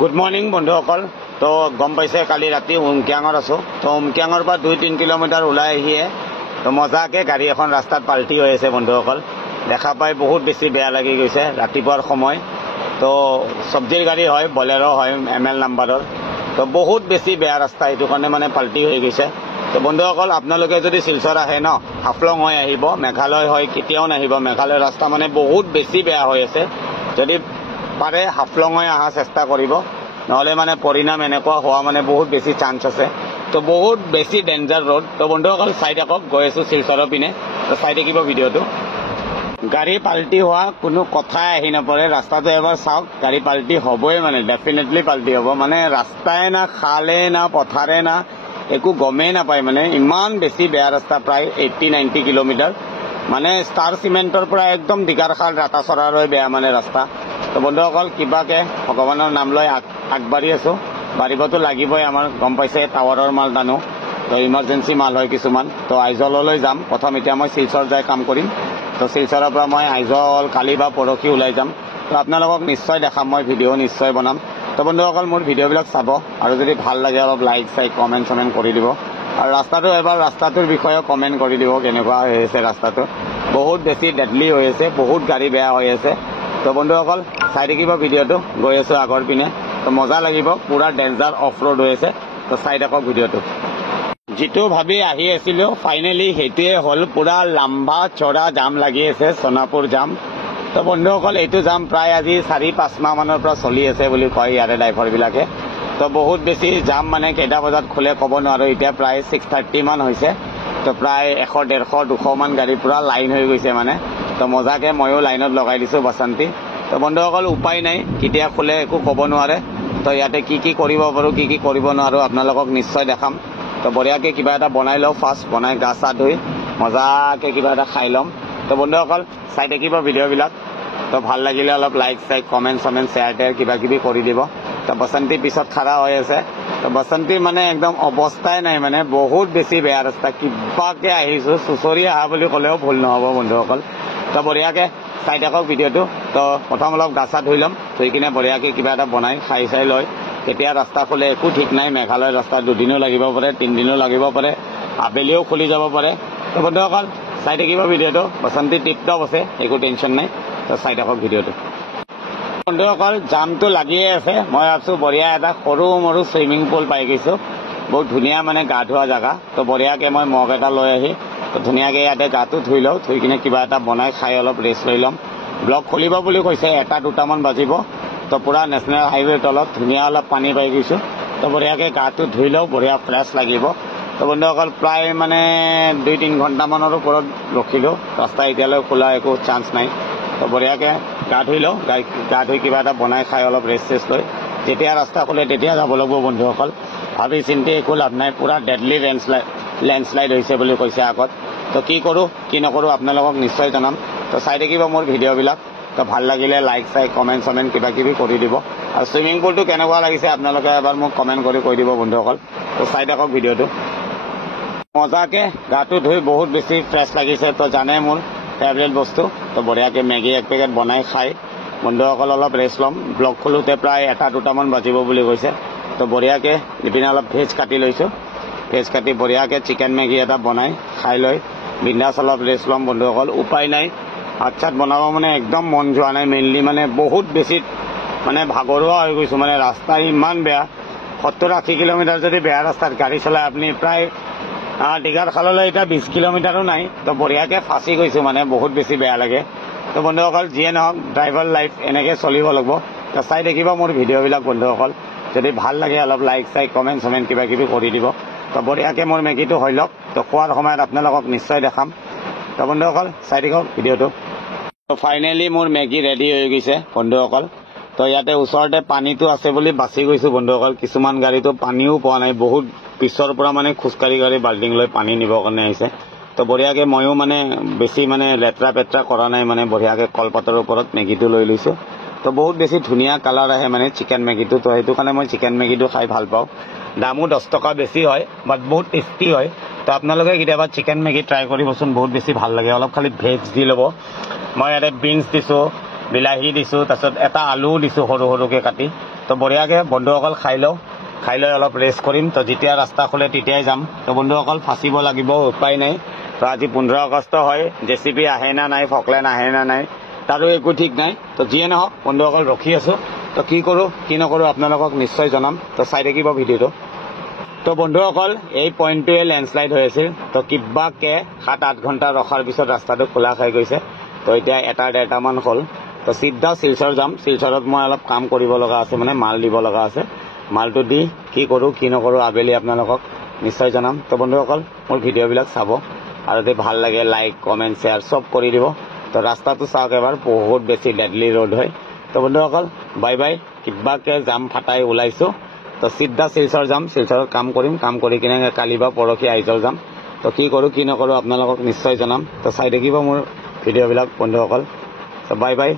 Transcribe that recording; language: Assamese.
গুড মৰ্নিং বন্ধুসকল। তো গম পাইছে কালি ৰাতি উমকিয়াঙত আছোঁ। তো উমকিয়াঙৰ পৰা 2-3 কিলোমিটাৰ ওলাই আহিয়ে তো মজাকৈ গাড়ী এখন ৰাস্তাত পাল্টি হৈ আছে বন্ধুসকল। দেখা পাই বহুত বেছি বেয়া লাগি গৈছে ৰাতিপুৱাৰ সময়। তো চব্জিৰ গাড়ী হয়, বলেৰো হয়, ML নাম্বাৰৰ। তো বহুত বেছি বেয়া ৰাস্তা, এইটো কাৰণে মানে পাল্টি হৈ গৈছে। তো বন্ধুসকল আপোনালোকে যদি শিলচৰ আহে ন, হাফলং হৈ আহিব, মেঘালয় হয় কেতিয়াও নাহিব। মেঘালয় ৰাস্তা মানে বহুত বেছি বেয়া হৈ আছে। যদি পাৰে হাফলং হৈ অহা চেষ্টা কৰিব, নহ'লে মানে পৰিণাম এনেকুৱা হোৱা মানে বহুত বেছি চান্স আছে। তো বহুত বেছি ডেঞ্জাৰ ৰোড। তো বন্ধুসকল চাই থাকক, গৈ আছোঁ শিলচৰৰ পিনে। তো চাই থাকিব ভিডিঅ'টো। গাড়ী পাল্টি হোৱা কোনো কথাই আহি নপৰে। ৰাস্তাটো এবাৰ চাওক, গাড়ী পাল্টি হ'বই, মানে ডেফিনেটলি পাল্টি হ'ব। মানে ৰাস্তাই না, খালে না, পথাৰে না, একো গমেই নাপায়। মানে ইমান বেছি বেয়া ৰাস্তা, প্ৰায় 80-90 কিলোমিটাৰ। মানে ষ্টাৰ চিমেণ্টৰ পৰা একদম দীঘাৰখাল ৰাতাচৰালৈ বেয়া মানে ৰাস্তা। তো বন্ধুসকল কিবাকে ভগৱানৰ নাম লৈ আগবাঢ়ি আছোঁ। বাঢ়িবতো লাগিবই, আমাৰ গম পাইছে টাৱাৰৰ মাল টানো। তো ইমাৰ্জেঞ্চি মাল হয় কিছুমান। তো আইজললৈ যাম প্ৰথম। এতিয়া মই শিলচৰ যাই কাম কৰিম। তো শিলচৰৰ পৰা মই আইজল কালি বা পৰহি ওলাই যাম। তো আপোনালোকক নিশ্চয় দেখাম, মই ভিডিঅ' নিশ্চয় বনাম। তো বন্ধুসকল মোৰ ভিডিঅ'বিলাক চাব, আৰু যদি ভাল লাগে অলপ লাইক কমেণ্ট কৰি দিব। আৰু ৰাস্তাটো এবাৰ ৰাস্তাটোৰ বিষয়েও কমেণ্ট কৰি দিব, কেনেকুৱা হৈ আছে ৰাস্তাটো। বহুত বেছি ডেডলি হৈ আছে, বহুত গাড়ী বেয়া হৈ আছে। তো বন্ধুসকল চাই থাকিব ভিডিঅ'টো। গৈ আছোঁ আগৰ পিনে। তো মজা লাগিব, পুৰা ডেঞ্জাৰ অফ ৰোড হৈ আছে। তো চাই থাকক ভিডিঅ'টো। যিটো ভাবি আহি আছিলোঁ ফাইনেলি সেইটোৱে হ'ল। পুৰা লাম্বা চৰা জাম লাগি আছে, সোণাপুৰ জাম। তো বন্ধুসকল এইটো জাম প্ৰায় আজি 4-5 মাহ মানৰ পৰা চলি আছে বুলি কয় ইয়াৰে ড্ৰাইভাৰবিলাকে। তো বহুত বেছি জাম, মানে কেইটা বজাত খোলে ক'ব নোৱাৰোঁ। এতিয়া প্ৰায় 6:30 মান হৈছে। তো প্ৰায় 100-150-200 মান গাড়ী পুৰা লাইন হৈ গৈছে মানে। তো মজাকৈ ময়ো লাইনত লগাই দিছোঁ বাসন্তী। তো বন্ধুসকল উপায় নাই, কেতিয়া খোলে একো ক'ব নোৱাৰে। তো ইয়াতে কি কৰিব পাৰোঁ, কি কৰিব নোৱাৰোঁ আপোনালোকক নিশ্চয় দেখাম। তো বঢ়িয়াকৈ কিবা এটা বনাই লওঁ, ফাৰ্ষ্ট বনাই গা চা ধুই মজাকৈ কিবা এটা খাই ল'ম। তো বন্ধুসকল চাই থাকিব ভিডিঅ'বিলাক। তো ভাল লাগিলে অলপ লাইক কমেণ্ট শ্বেয়াৰ কিবা কিবি কৰি দিব। তো বাসন্তী পিছত খাৰা হৈ আছে। তো বাসন্তীৰ মানে একদম অৱস্থাই নাই, মানে বহুত বেছি বেয়া ৰাস্তা। কিবাকৈ আহিছোঁ, চুচৰি অহা বুলি ক'লেও ভুল নহ'ব বন্ধুসকল। তো বঢ়িয়াকৈ চাই থাকক ভিডিঅ'টো। তো প্ৰথম অলপ গা চা ধুই ল'ম, ধুই কিনে বঢ়িয়াকৈ কিবা এটা বনাই খাই লয়। কেতিয়া ৰাস্তা খোলে একো ঠিক নাই। মেঘালয় ৰাস্তা 2 দিনো লাগিব পাৰে, 3 দিনো লাগিব পাৰে, আবেলিও খুলি যাব পাৰে। তো বন্ধুসকল চাই থাকিব ভিডিঅ'টো। বাসন্তী টিপটপ আছে, একো টেনশ্যন নাই। তো চাই থাকক ভিডিঅ'টো। বন্ধুসকল জামটো লাগিয়ে আছে। মই ভাবছোঁ বঢ়িয়া এটা সৰু মৰু চুইমিং পুল পাই গৈছোঁ, বহুত ধুনীয়া মানে গা ধোৱা জেগা। তো বঢ়িয়াকৈ মই মগ এটা লৈ আহি তো ধুনীয়াকৈ ইয়াতে গাটো ধুই লওঁ, ধুই কিনে কিবা এটা বনাই খাই অলপ ৰেষ্ট লৈ ল'ম। ব্লগ খুলিব বুলি কৈছে, 1-2 বাজিব। তো পুৰা নেশ্যনেল হাইৱেৰ তলত ধুনীয়া অলপ পানী পাই গৈছোঁ। তো বঢ়িয়াকৈ গাটো ধুই লওঁ, বঢ়িয়া ফ্ৰেছ লাগিব। তো বন্ধুসকল প্ৰায় মানে 2-3 ঘণ্টামানৰ ওপৰত ৰখিলোঁ। ৰাস্তা এতিয়ালৈ খোলা একো চান্স নাই। তো বঢ়িয়াকৈ গা ধুই লওঁ, গা ধুই কিবা এটা বনাই খাই অলপ ৰেষ্ট লৈ যেতিয়া ৰাস্তা খোলে তেতিয়া যাব লাগিব বন্ধুসকল। ভাবি চিন্তি একো লাভ নাই, পুৰা ডেডলি লেণ্ডশ্লাইড হৈছে বুলি কৈছে আগত। তো কি কৰোঁ কি নকৰোঁ আপোনালোকক নিশ্চয় জনাম। তো চাই থাকিব মোৰ ভিডিঅ'বিলাক। তো ভাল লাগিলে লাইক কমেণ্ট কিবা কিবি কৰি দিব। আৰু চুইমিং পুলটো কেনেকুৱা লাগিছে আপোনালোকে এবাৰ মোক কমেণ্ট কৰি কৈ দিব বন্ধুসকল। তো চাই থাকক ভিডিঅ'টো। মজাকৈ গাটো ধুই বহুত বেছি ফ্ৰেছ লাগিছে। তো জানে মোৰ ফেভৰেট বস্তু। তো বঢ়িয়াকৈ মেগী 1 পেকেট বনাই খাই বন্ধুসকল অলপ ৰেষ্ট ল'ম। ব্লগ খোলোতে প্ৰায় 1-2 বাজিব বুলি কৈছে। তো বঢ়িয়াকৈ ইপিনে অলপ ভেজ কাটি লৈছোঁ। ভেজ কাটি বঢ়িয়াকৈ চিকেন মেগী এটা বনাই খাই লৈ বিন্দাছ অলপ ৰেষ্ট ল'ম বন্ধুসকল। উপায় নাই, ভাত চাত বনাব মানে একদম মন যোৱা নাই। মেইনলি মানে বহুত বেছি মানে ভাগৰুৱা হৈ গৈছোঁ। মানে ৰাস্তা ইমান বেয়া, 70-80 কিলোমিটাৰ যদি বেয়া ৰাস্তাত গাড়ী চলাই আপুনি প্ৰায় দীঘাৰখাললৈ এতিয়া 20 কিলোমিটাৰো নাই। তো বঢ়িয়াকৈ ফাঁচি গৈছোঁ, মানে বহুত বেছি বেয়া লাগে। তো বন্ধুসকল যিয়ে নহওক ড্ৰাইভাৰ লাইফ এনেকৈ চলিব লাগিব। তো চাই থাকিব মোৰ ভিডিঅ'বিলাক বন্ধুসকল। যদি ভাল লাগে অলপ লাইক কমেণ্ট কিবা কিবি কৰি দিব। তো বঢ়িয়াকৈ মোৰ মেগীটো হৈ লওক। তো খোৱাৰ সময়ত আপোনালোকক নিশ্চয় দেখাম। তো বন্ধুসকল চাই থাকক ভিডিঅ'টো। তো ফাইনেলি মোৰ মেগী ৰেডি হৈ গৈছে বন্ধুসকল। তো ইয়াতে ওচৰতে পানীটো আছে বুলি বাচি গৈছোঁ বন্ধুসকল। কিছুমান গাড়ীটো পানীও পোৱা নাই, বহুত পিছৰ পৰা মানে খোজকাঢ়ি গাড়ী বাল্টিং লৈ পানী নিবৰ কাৰণে আহিছে। তো বঢ়িয়াকৈ ময়ো মানে বেছি মানে লেতেৰা পেতেৰা কৰা নাই, মানে বঢ়িয়াকৈ কলপাতৰ ওপৰত মেগীটো লৈ লৈছোঁ। তো বহুত বেছি ধুনীয়া কালাৰ আহে মানে চিকেন মেগীটো। তো সেইটো কাৰণে মই চিকেন মেগীটো খাই ভাল পাওঁ। দামো 10 টকা বেছি হয়, বাট বহুত টেষ্টি হয়। তো আপোনালোকে কেতিয়াবা চিকেন মেগী ট্ৰাই কৰিবচোন, বহুত বেছি ভাল লাগে। অলপ খালি ভেজ দি ল'ব। মই ইয়াতে বিনছ দিছোঁ, বিলাহী দিছোঁ, তাৰপিছত এটা আলুও দিছোঁ সৰু সৰুকৈ কাটি। তো বঢ়িয়াকৈ বন্ধুসকল খাই লৈ অলপ ৰেষ্ট কৰিম। তো যেতিয়া ৰাস্তা খোলে তেতিয়াই যাম। তো বন্ধুসকল ফাঁচিব লাগিব, উপায় নাই। তো আজি 15 আগষ্ট হয়, JCB আহে না নাই, ফকলেন আহে না নাই তাৰো একো ঠিক নাই। তো যিয়ে নহওক বন্ধুসকল ৰখি আছোঁ। তো কি কৰোঁ কি নকৰোঁ আপোনালোকক নিশ্চয় জনাম। তো চাই থাকিব ভিডিঅ'টো। তো বন্ধুসকল এই পইণ্টটোৱে লেণ্ডশ্লাইড হৈ আছিল। তো কিবাকৈ 7-8 ঘণ্টা ৰখাৰ পিছত ৰাস্তাটো খোলা খাই গৈছে। তো এতিয়া 1-1:30 মান হ'ল। তো চিধা শিলচৰ যাম। শিলচৰত মই অলপ কাম কৰিব লগা আছে, মানে মাল দিব লগা আছে। মালটো দি কি কৰোঁ কি নকৰোঁ আবেলি আপোনালোকক নিশ্চয় জনাম। তো বন্ধুসকল মোৰ ভিডিঅ'বিলাক চাব আৰু যদি ভাল লাগে লাইক কমেণ্ট শ্বেয়াৰ চব কৰি দিব। তো ৰাস্তাটো চাওক এবাৰ, বহুত বেছি ডেডলি ৰোড হয়। তো বন্ধুসকল বাই বাই। কিবাকৈ জাম ফাটাই ওলাইছোঁ। তো চিধা শিলচৰ যাম, শিলচৰত কাম কৰিম। কাম কৰি কিনে কালি বা পৰহি আইজল যাম। তো কি কৰোঁ কি নকৰোঁ আপোনালোকক নিশ্চয় জনাম। তো চাই থাকিব মোৰ ভিডিঅ'বিলাক বন্ধুসকল। তো বাই বাই।